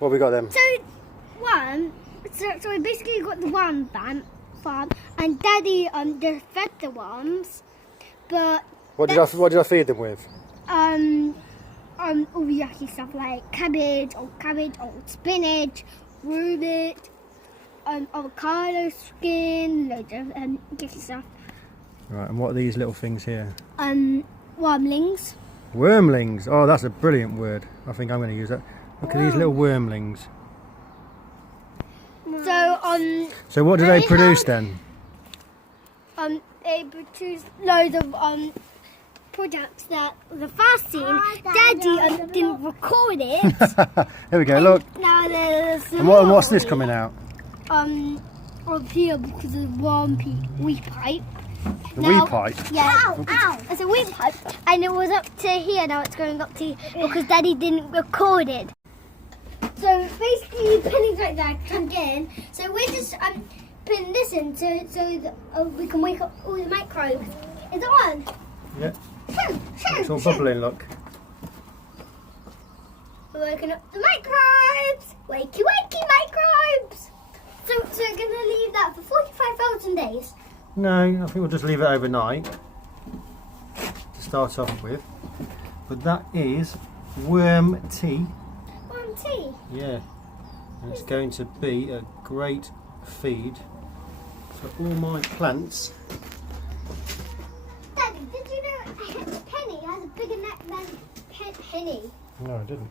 What have we got then? So we basically got the worm farm, and Daddy just fed the worms, but What did I feed them with? all yucky stuff like cabbage, old spinach, rhubarb, avocado skin, loads of yucky stuff. Right, and what are these little things here? Wormlings. Wormlings. Oh, that's a brilliant word. I think I'm going to use that. Look at these little wormlings. So what do they produce then? They produce loads of products that the first scene, Daddy didn't record it. Here we go. Look. Now there's some And what's this coming out? Of here because of wheat pipe. The wheat pipe. Yeah. Ow. It's a wheat pipe, and it was up to here. Now it's going up to here because Daddy didn't record it. So basically, pennies like that can get in. So we're just putting this in so that we can wake up all the microbes. Is it on? Yeah. It's all bubbling. Look. We're waking up the microbes. Wakey, wakey, microbes. So we're gonna leave that for 45,000 days. No, I think we'll just leave it overnight to start off with. But that is worm tea. Worm tea? Yeah. And it's going to be a great feed for all my plants. Daddy, did you know Penny has a bigger neck than Penny? No, I didn't.